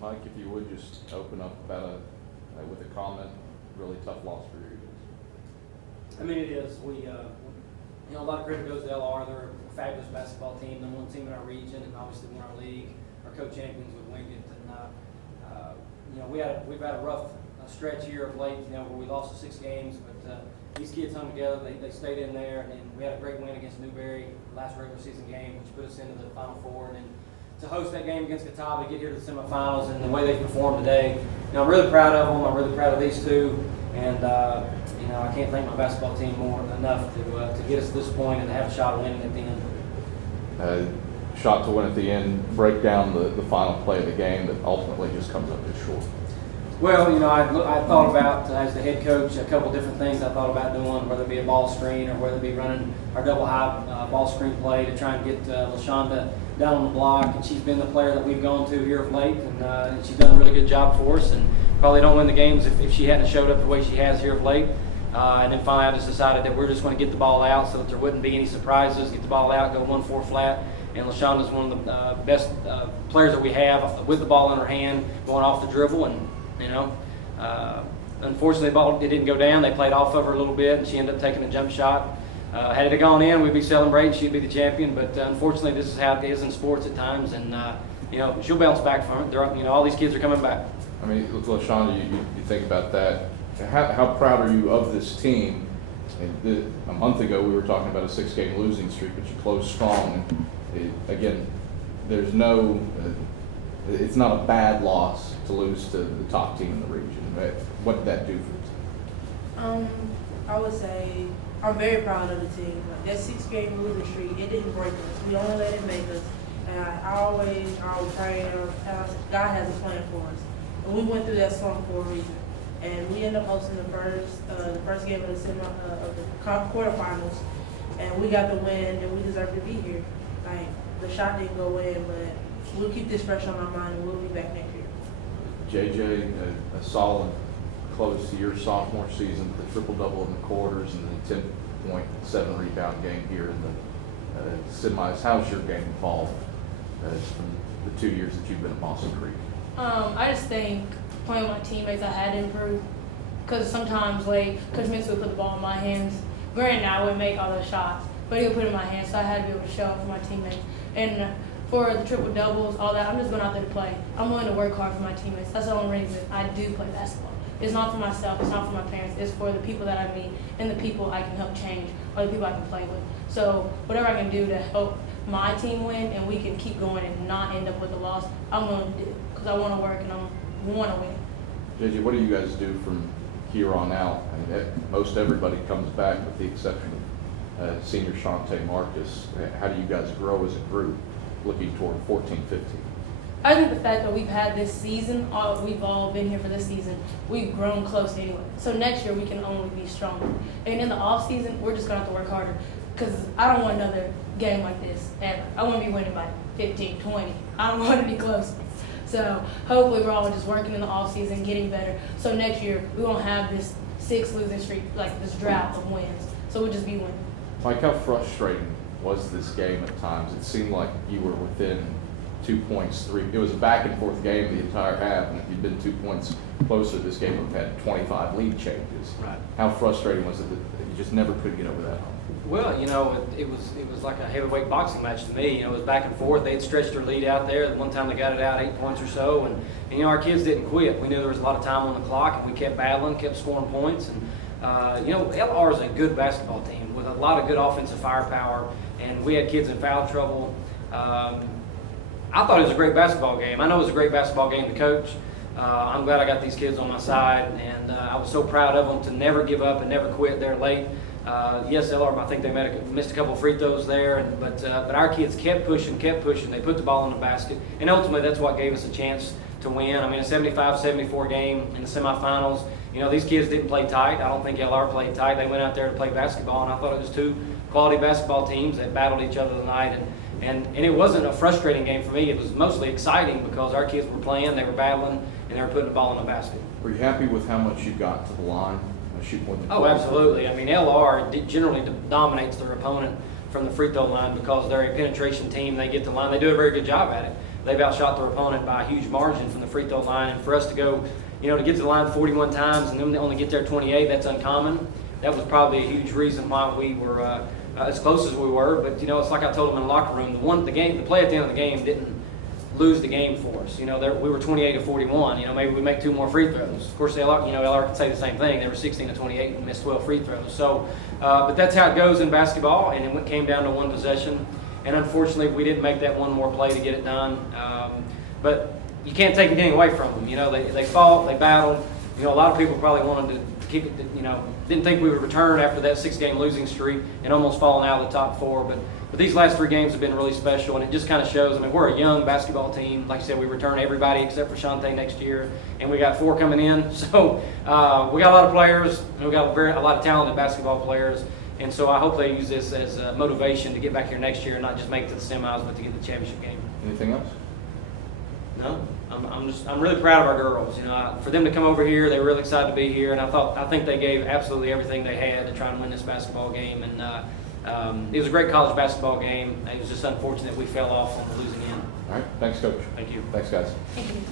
Mike, if you would just open up about with a comment, really tough loss for you. I mean, it is. A lot of credit goes to LR. They're a fabulous basketball team, number one team in our region, and obviously won our league. Our co-champions with Wingate, and we've had a rough stretch here of late. Where we lost 6 games, but these kids hung together. They stayed in there, and we had a great win against Newberry last regular season game, which put us into the Final Four. And then to host that game against Catawba, get here to the semifinals, and the way they performed today, I'm really proud of them. I'm really proud of these two, and I can't thank my basketball team enough to get us to this point and to have a shot at winning at the end. Shot to win at the end. Break down the final play of the game that ultimately just comes up just short. Well, I thought about, as the head coach, a couple different things I thought about doing, whether it be a ball screen or whether it be running our double high ball screen play to try and get Lashawnda down on the block. And she's been the player that we've gone to here of late, and she's done a really good job for us. And probably don't win the games if she hadn't showed up the way she has here of late. And then finally I just decided that we're just going to get the ball out so that there wouldn't be any surprises, get the ball out, go 1-4 flat. And Lashawnda's one of the best players that we have with the ball in her hand, going off the dribble. And unfortunately, the ball it didn't go down. They played off of her a little bit, and she ended up taking a jump shot. Had it gone in, we'd be celebrating. She'd be the champion. But unfortunately, this is how it is in sports at times. And she'll bounce back from it. All these kids are coming back. I mean, Lashawnda, you think about that. How proud are you of this team? A month ago, we were talking about a 6-game losing streak, but you closed strong. Again, there's no. It's not a bad loss to lose to the top team in the region. Right? What did that do for the team? I would say I'm very proud of the team. Like that 6-game losing streak, it didn't break us. We only let it make us. And I always pray, God has a plan for us. And we went through that slump for a reason. And we ended up hosting the first game of the quarterfinals, and we got the win, and we deserve to be here. Like the shot didn't go in, but we'll keep this fresh on our mind, and we'll be back next year. JJ, a solid close to your sophomore season, the triple-double in the quarters and the 10.7 rebound game here in the semis. How's your game evolved from the 2 years that you've been at Boston Creek? I just think playing with my teammates, I had to improve. Because sometimes, Coach Mincey would put the ball in my hands. Granted, I wouldn't make all those shots, but he would put it in my hands, so I had to be able to show up for my teammates. And for the triple doubles, all that, I'm just going out there to play. I'm willing to work hard for my teammates. That's the only reason I do play basketball. It's not for myself, it's not for my parents, it's for the people that I meet and the people I can help change or the people I can play with. So whatever I can do to help my team win and we can keep going and not end up with a loss, I'm willing to do because I want to work and I want to win. JJ, what do you guys do from here on out? I mean, most everybody comes back with the exception of senior Shante Marcus. How do you guys grow as a group looking toward 14-15? I think the fact that we've had this season, we've all been here for this season, we've grown close anyway. So next year we can only be stronger. And in the off season, we're just going to have to work harder because I don't want another game like this ever. I want to be winning by 15, 20. I don't want to be close. So hopefully we're all just working in the off season, getting better. So next year we won't have this 6 losing streak, like this drought of wins. So we'll just be winning. Mike, how frustrating was this game at times? It seemed like you were within 2 points, it was a back and forth game the entire half, and if you'd been 2 points closer, this game would have had 25 lead changes. Right. How frustrating was it that you just never could get over that hump? Well, it was like a heavyweight boxing match to me. It was back and forth. They had stretched their lead out there. One time they got it out 8 points or so, and our kids didn't quit. We knew there was a lot of time on the clock, and we kept battling, kept scoring points. And LR is a good basketball team with a lot of good offensive firepower, and we had kids in foul trouble. I thought it was a great basketball game. I know it was a great basketball game to coach. I'm glad I got these kids on my side, and I was so proud of them to never give up and never quit there late. Yes, LR, I think they missed a couple of free throws there, but our kids kept pushing. They put the ball in the basket, and ultimately that's what gave us a chance to win. I mean, a 75-74 game in the semifinals. These kids didn't play tight. I don't think LR played tight. They went out there to play basketball, and I thought it was 2 quality basketball teams that battled each other tonight. And it wasn't a frustrating game for me. It was mostly exciting because our kids were playing, they were battling, and they were putting the ball in the basket. Were you happy with how much you got to the line? Oh, absolutely. I mean, LR generally dominates their opponent from the free throw line because they're a penetration team. They get the line. They do a very good job at it. they've outshot their opponent by a huge margin from the free throw line. And for us to go, to get to the line 41 times and then only get there 28, that's uncommon. That was probably a huge reason why we were as close as we were. But it's like I told them in the locker room, the play at the end of the game didn't lose the game for us. We were 28 to 41. Maybe we make 2 more free throws. Of course, LR can say the same thing. They were 16 to 28 and missed 12 free throws. So, but that's how it goes in basketball. And it came down to one possession. And unfortunately, we didn't make that one more play to get it done. But you can't take anything away from them. They fought, they battled. A lot of people probably wanted to keep it. Didn't think we would return after that 6-game losing streak and almost falling out of the top 4. But these last 3 games have been really special, and it just kind of shows. We're a young basketball team. Like I said, we return everybody except for Shante next year, and we got 4 coming in. So we got a lot of players, and we got a lot of talented basketball players. And so I hope they use this as motivation to get back here next year and not just make it to the semis, but to get the championship game. Anything else? No, I'm really proud of our girls. For them to come over here, they were really excited to be here, and I think they gave absolutely everything they had to try and win this basketball game. And it was a great college basketball game. It was just unfortunate we fell off on the losing end. All right. Thanks, Coach. Thank you. Thanks, guys. Thank you.